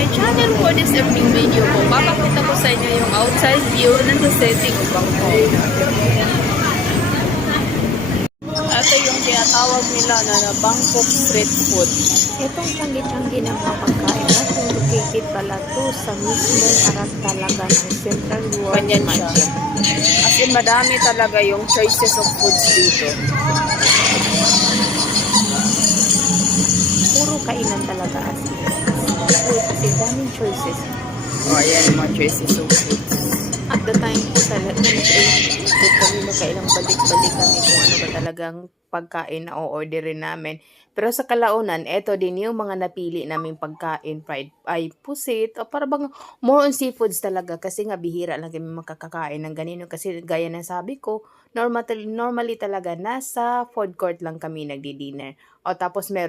my channel. For this evening video po, papakita ko sa inyo yung outside view ng setting ng Bangkok. Ito yung tinatawag nila na Bangkok street food. Itong tanggi-tanggi ng mga pagkain na ito, located pala to sa mismong harap talaga ng Central World Ganyan siya. Market. As in, madami talaga yung choices of foods dito. Puro kainan talaga as in. Kasi daming choices. Ayan yung mga choices of foods. At the time po talaga, kami nakailang balik-balik kami kung ano ba talagang pagkain na o-orderin namin. Pero sa kalaunan, eto din yung mga napili naming pagkain, fried ay pusit, o para bang more on seafoods talaga kasi nga bihira lang kami makakakain ng ganito kasi gaya ng sabi ko, normally talaga nasa food court lang kami nagdi-dinner. O tapos meron